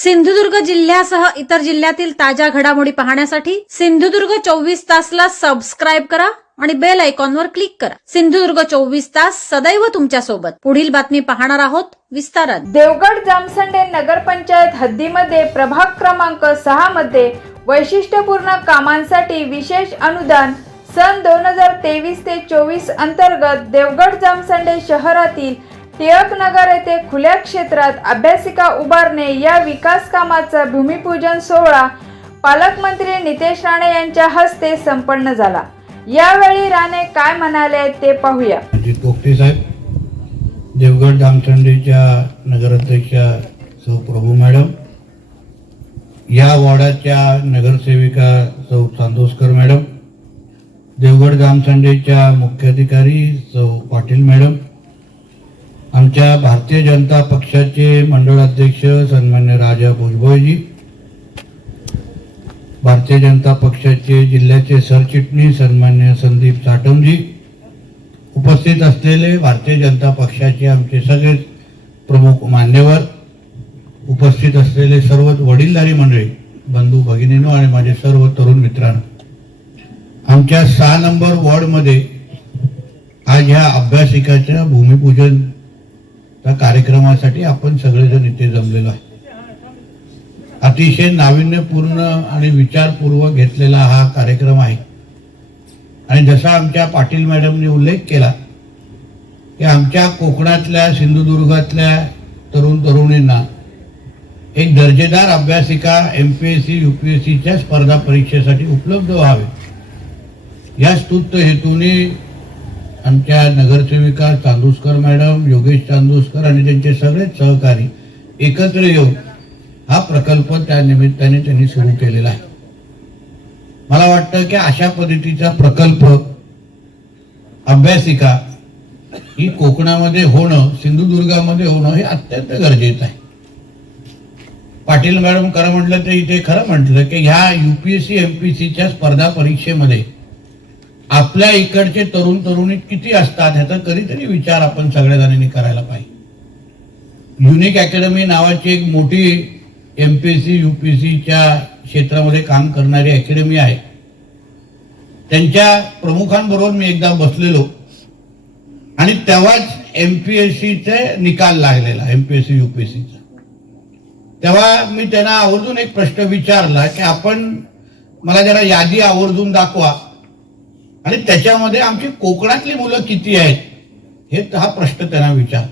सिंधुदुर्ग जिल्ह्यासह इतर जिल्ह्यातील ताज्या घडामोडी पाहण्यासाठी सिंधुदुर्ग 24 तासला सबस्क्राईब करा आणि बेल आयकॉनवर क्लिक करा। सिंधुदुर्ग 24 तास सदैव तुमच्या सोबत। पुढील बातमी पाहणार आहोत विस्तारात। देवगड जामसंडे नगरपंचायत हद्दीमध्ये प्रभाग क्रमांक 6 मध्ये वैशिष्ट्यपूर्ण कामांसाठी विशेष अनुदान सन 2023 ते 24 अंतर्गत देवगड जामसंडे शहरातील टिळक नगर येथे खुल्या क्षेत्रात अभ्यासिका उभारणे या विकास कामाचा भूमिपूजन सोहळा पालकमंत्री नितेश राणे यांच्या हस्ते संपन्न झाला। यावेळी राणे काय म्हणाले ते पाहूया। अजित पोपटे साहेब, देवगड जामसंडेच्या नगराध्यक्षा सौ प्रभू मॅडम, या वॉर्डाच्या नगरसेविका सौ चांदोसकर मॅडम, देवगड जामसंडेच्या मुख्याधिकारी सौ पाटील मॅडम, आमच्या भारतीय जनता पक्षाचे मंडळ अध्यक्ष सन्मान्य राजा भुजबळजी, भारतीय जनता पक्षाचे जिल्ह्याचे सरचिटणीस सन्मान्य संदीप साटमजी, उपस्थित असलेले भारतीय जनता पक्षाचे आमचे सगळे प्रमुख मान्यवर, उपस्थित असलेले सर्व वडीलधारी मंडळी, बंधू भगिनींनो आणि माझे सर्व तरुण मित्रांनो, आमच्या 6 नंबर वॉर्डमध्ये आज ह्या अभ्यासिकाच्या भूमिपूजन कार्यक्रमासाठी आपण सगळेजण इथे जमलेलो आहे। अतिशय नाविन्यपूर्ण आणि विचारपूर्वक घेतलेला हा कार्यक्रम आहे आणि जसा आमच्या पाटील मॅडमने उल्लेख केला की आमच्या कोकणातल्या सिंधुदुर्गातल्या तरुण तरुणींना एक दर्जेदार अभ्यासिका MPSC UPSCच्या स्पर्धा परीक्षेसाठी उपलब्ध व्हावे, या स्तुत्य हेतूने आमच्या नगरसेविका चांदोसकर मॅडम, योगेश चांदोसकर आणि त्यांचे सगळेच सहकारी एकत्र येऊन हा प्रकल्प त्या निमित्ताने त्यांनी सुरू केलेला आहे। मला वाटतं की अशा पद्धतीचा प्रकल्प अभ्यासिका ही कोकणामध्ये होणं, सिंधुदुर्गामध्ये होणं हे अत्यंत गरजेचं आहे। पाटील मॅडम खरं म्हटलं तर इथे खरं म्हटलं की ह्या UPSC MPSCच्या स्पर्धा परीक्षेमध्ये आपल्या इकडचे तरुण तरुणी किती असतात ह्याचा कधीतरी विचार आपण सगळ्या जणांनी करायला पाहिजे। युनिक अकॅडमी नावाची एक मोठी MPSC UPSCच्या क्षेत्रामध्ये काम करणारी अकॅडमी आहे। त्यांच्या प्रमुखांबरोबर मी एकदा बसलेलो आणि तेव्हाच MPSCचे निकाल लागलेला, MPSC UPSCचा। तेव्हा मी त्यांना आवर्जून एक प्रश्न विचारला की आपण मला जरा यादी आवर्जून दाखवा आणि त्याच्यामध्ये आमची कोकणातली मुलं किती आहेत हे हा प्रश्न त्यांना विचार।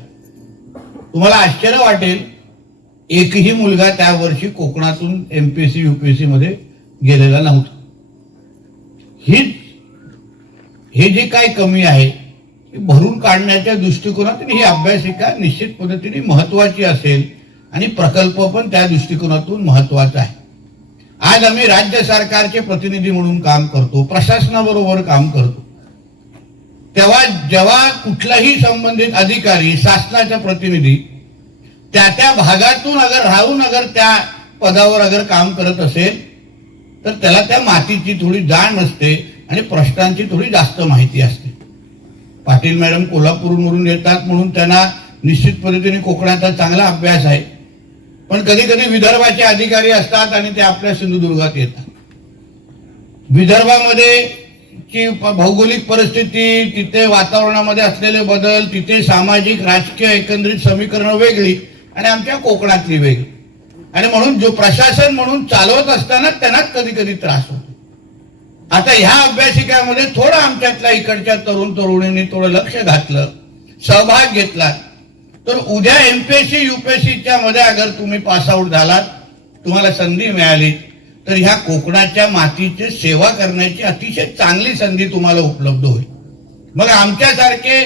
तुम्हाला आश्चर्य वाटेल, एकही मुलगा त्या वर्षी कोकणातून MPSC UPSC मध्ये गेलेला नव्हता। ही जी काही कमी आहे भरून काढण्याच्या दृष्टिकोनातून ही अभ्यासिका निश्चित पद्धतीने महत्वाची असेल आणि प्रकल्प पण त्या दृष्टिकोनातून महत्वाचा आहे। आज आम्ही राज्य सरकारचे प्रतिनिधी म्हणून काम करतो, प्रशासनाबरोबर काम करतो, तेव्हा जेव्हा कुठलाही संबंधित अधिकारी, शासनाचा प्रतिनिधी त्या भागातून राहून त्या पदावर अगर काम करत असेल तर त्याला त्या मातीची थोडी जाण नसते आणि प्रश्नांची थोडी जास्त माहिती असते। पाटील मॅडम कोल्हापूरवरून येतात म्हणून त्यांना निश्चित पद्धतीने कोकणाचा चांगला अभ्यास आहे, पण कधी कधी विदर्भाचे अधिकारी असतात आणि ते आपल्या सिंधुदुर्गात येतात। विदर्भामध्ये ची भौगोलिक परिस्थिती, तिथे वातावरणामध्ये असलेले बदल, तिथे सामाजिक राजकीय एकंदरीत समीकरण वेगळी आणि आमच्या कोकणातली वेगळी, आणि म्हणून जो प्रशासन म्हणून चालवत असताना त्यांना कधी कधी त्रास होतो। आता ह्या अभ्यासिकामध्ये थोडं आमच्यातल्या इकडच्या तरुण तरुणींनी थोडं लक्ष घातलं, सहभाग घेतला तर उद्या MPSC UPSCच्या मध्ये अगर तुम्ही पास आउट झालात, तुम्हाला संधी मिळाली तर ह्या कोकणाच्या मातीची सेवा करण्याची अतिशय चांगली संधी तुम्हाला उपलब्ध होईल। मग आमच्यासारखे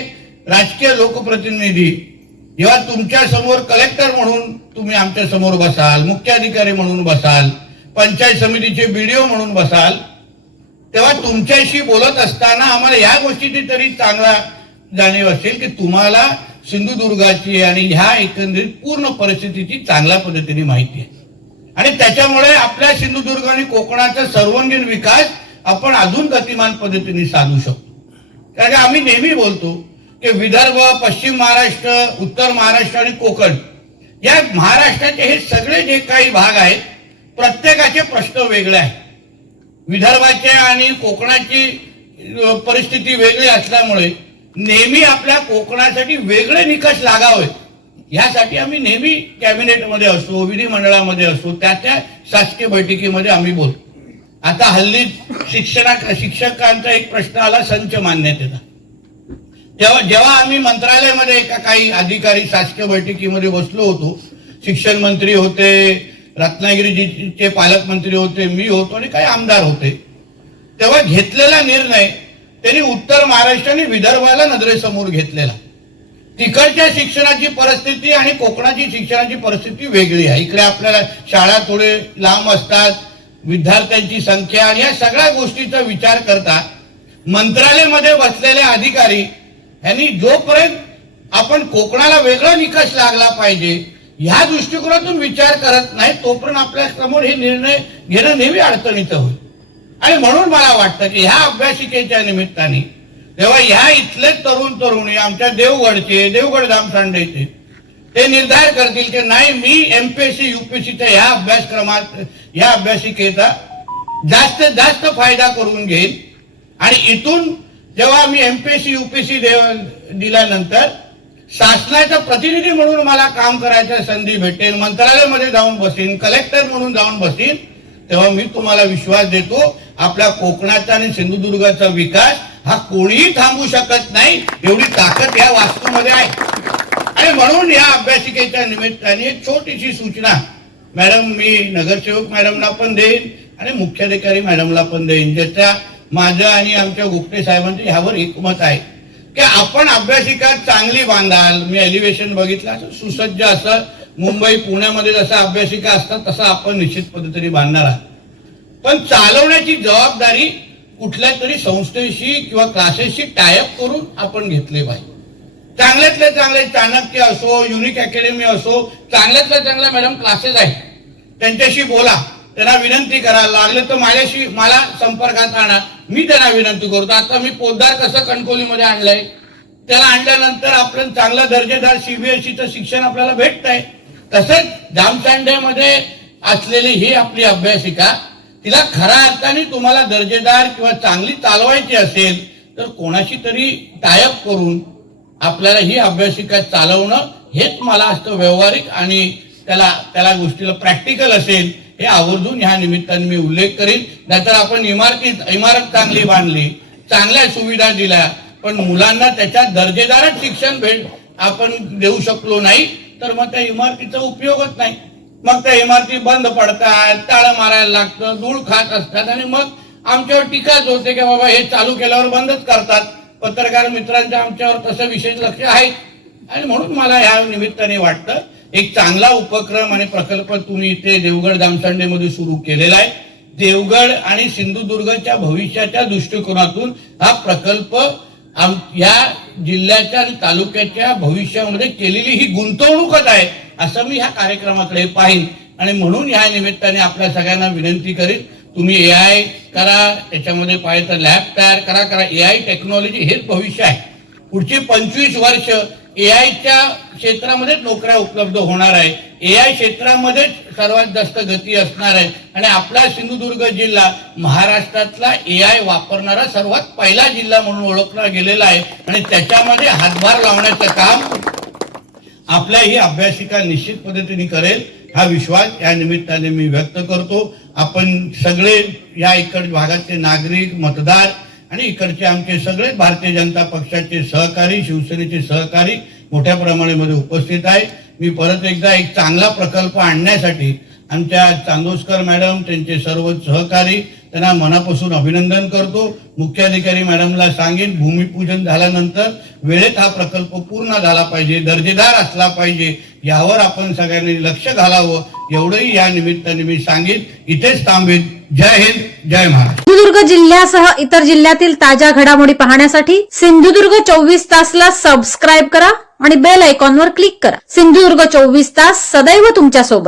राजकीय लोकप्रतिनिधी जेव्हा तुमच्या समोर कलेक्टर म्हणून तुम्ही आमच्या समोर बसाल, मुख्याधिकारी म्हणून बसाल, पंचायत समितीचे BDO म्हणून बसाल, तेव्हा तुमच्याशी बोलत असताना आम्हाला या गोष्टीची तरी चांगला जाणीव असेल की तुम्हाला सिंधुदुर्गाची आणि ह्या एकंदरीत पूर्ण परिस्थितीची चांगल्या पद्धतीने माहिती आहे आणि त्याच्यामुळे आपल्या सिंधुदुर्ग आणि कोकणाचा सर्वांगीण विकास आपण अजून गतिमान पद्धतीने साधू शकतो। कारण आम्ही नेहमी बोलतो की विदर्भ, पश्चिम महाराष्ट्र, उत्तर महाराष्ट्र आणि कोकण या महाराष्ट्राचे हे सगळे जे काही भाग आहेत प्रत्येकाचे प्रश्न वेगळे आहेत. विदर्भाचे आणि कोकणाची परिस्थिती वेगळी असल्यामुळे नेहमी आपल्या कोकणासाठी वेगळे निकष लागावे यासाठी आम्ही नेहमी कॅबिनेटमध्ये असो, विधिमंडळामध्ये असो, त्या शासकीय बैठकीमध्ये आम्ही बोलतो. आता हल्ली शिक्षकांचा एक प्रश्न आला संच मान्यतेचा. जेव्हा आम्ही मंत्रालयामध्ये काही अधिकारी शासकीय बैठकीमध्ये बसलो होतो, शिक्षण मंत्री होते, रत्नागिरीचे पालकमंत्री होते, मी होतो आणि काही आमदार होते, तेव्हा घेतलेला निर्णय त्यांनी उत्तर महाराष्ट्र आणि विदर्भाला नजरेसमोर घेतलेला. तिकडच्या शिक्षणाची परिस्थिती आणि कोकणाची शिक्षणाची परिस्थिती वेगळी आहे. इकडे आपल्याला शाळा थोडे लांब असतात, विद्यार्थ्यांची संख्या आणि या सगळ्या गोष्टीचा विचार करता मंत्रालयामध्ये बसलेले अधिकारी यांनी जोपर्यंत आपण कोकणाला वेगळा निकष लागला पाहिजे ह्या दृष्टिकोनातून विचार करत नाही तोपर्यंत आपल्या समोर हे निर्णय घेणं नेहमी अडचणीचं होईल. आणि म्हणून मला वाटतं की ह्या अभ्यासिकेच्या निमित्ताने तेव्हा ह्या इथले तरुण तरुणी आमच्या देवगडचे, देवगड जामसांडेचे ते निर्धार करतील की नाही, मी एमपीएससी युपीएससीच्या ह्या अभ्यासक्रमात ह्या अभ्यासिकेचा जास्तीत जास्त फायदा करून घेईल. आणि इथून जेव्हा मी एमपीएससी युपीएससी दिल्यानंतर शासनाचा प्रतिनिधी म्हणून मला काम करायची संधी भेटेल, मंत्रालयामध्ये जाऊन बसीन, कलेक्टर म्हणून जाऊन बसीन, तेव्हा मी तुम्हाला विश्वास देतो आपल्या कोकणाचा आणि सिंधुदुर्गाचा विकास हा कोणीही थांबू शकत नाही, एवढी ताकद या वास्तूमध्ये आहे. आणि म्हणून या अभ्यासिकेच्या निमित्ताने एक छोटीशी सूचना मॅडम मी नगरसेवक मॅडमला पण देईन आणि मुख्याधिकारी मॅडमला पण देईन, ज्याच्या माझं आणि आमच्या गुप्ते साहेबांचं ह्यावर एकमत आहे की आपण अभ्यासिका चांगली बांधाल. मी एलिव्हेशन बघितलं, असं सुसज्ज असं मुंबई पुण्यामध्ये जसं अभ्यासिका असतात तसं आपण निश्चित पद्धतीने बांधणार आहात. पण चालवण्याची जबाबदारी कुठल्या तरी संस्थेशी किंवा क्लासेसशी टायअप करून आपण घेतले पाहिजे. चांगल्यातले चांगले चाणक्य असो, युनिक अकॅडमी असो, चांगल्यातल्या चांगल्या मॅडम क्लासेस आहेत, त्यांच्याशी बोला, त्यांना विनंती करायला लागले तर मला संपर्कात आणा, मी त्यांना विनंती करतो. आता मी पोद्दार कसं कणकोलीमध्ये आणलंय, त्याला आणल्यानंतर आपण चांगलं दर्जेदार सीबीएसईचं शिक्षण आपल्याला भेटत आहे. तसंच जामसांडेमध्ये असलेली ही आपली अभ्यासिका, तिला खऱ्या अर्थाने तुम्हाला दर्जेदार किंवा चांगली चालवायची असेल तर कोणाशी तरी टायअप करून आपल्याला ही अभ्यासिका चालवणं हेच मला असतं व्यावहारिक आणि त्याला गोष्टीला प्रॅक्टिकल असेल हे आवर्जून ह्या निमित्ताने मी उल्लेख करीन. नाहीतर आपण इमारत चांगली बांधली, चांगल्या सुविधा दिल्या, पण मुलांना त्याच्यात दर्जेदारच शिक्षण आपण देऊ शकलो नाही तर मग त्या इमारतीचा उपयोगच नाही. मग त्या इमारती बंद पडतात, ताळं मारायला लागतं, धूळ खात असतात आणि मग आमच्यावर टीकाच होते की बाबा हे चालू केल्यावर बंदच करतात. पत्रकार मित्रांच्या आमच्यावर तसं विशेष लक्ष आहे. आणि म्हणून मला या निमित्ताने वाटतं एक चांगला उपक्रम आणि प्रकल्प तुम्ही इथे देवगड जामसांडेमध्ये सुरू केलेला आहे. देवगड आणि सिंधुदुर्गच्या भविष्याच्या दृष्टिकोनातून हा प्रकल्प या जिल्ह्याच्या आणि तालुक्याच्या भविष्यामध्ये केलेली ही गुंतवणूकच आहे असं मी ह्या कार्यक्रमाकडे पाहिन. आणि म्हणून या निमित्ताने आपल्या सगळ्यांना विनंती करीन, तुम्ही एआय करा, त्याच्यामध्ये पाहिजे तर लॅब तयार करा. एआय टेक्नॉलॉजी हेच भविष्य आहे. पुढची 25 वर्ष एआयच्या क्षेत्रामध्ये नोकऱ्या उपलब्ध होणार आहे. एआय क्षेत्रामध्येच सर्वात जास्त गती असणार आहे. आणि आपला सिंधुदुर्ग जिल्हा महाराष्ट्रातला एआय वापरणारा सर्वात पहिला जिल्हा म्हणून ओळखला गेलेला आहे. आणि त्याच्यामध्ये हातभार लावण्याचं काम आपल्या ही अभ्यासिका निश्चित पद्धतीने करेल हा विश्वास या निमित्ताने मी व्यक्त करतो. आपण सगळे या इकडच्या भागाचे नागरिक, मतदार आणि इकडचे आमचे सगळे भारतीय जनता पक्षाचे सहकारी, शिवसेनेचे सहकारी मोठ्या प्रमाणामध्ये उपस्थित आहे. मी परत एकदा एक चांगला प्रकल्प आणण्यासाठी आमच्या चांदोसकर मॅडम, त्यांचे सर्व सहकारी, त्यांना मनापासून अभिनंदन करतो. मुख्याधिकारी मॅडमला सांगेन भूमिपूजन झाल्यानंतर वेळेत हा प्रकल्प पूर्ण झाला पाहिजे, दर्जेदार असला पाहिजे, यावर आपण सगळ्यांनी लक्ष घालावं एवढंही या निमित्ताने मी सांगेन. इथेच थांबेन. जय हिंद, जय महाराष्ट्र. सिंधुदुर्ग जिल्ह्यासह इतर जिल्ह्यातील ताज्या घडामोडी पाहण्यासाठी सिंधुदुर्ग 24 तासला सबस्क्राईब करा आणि बेल आयकॉनवर क्लिक करा. सिंधुदुर्ग 24 तास सदैव तुमच्या सोबत.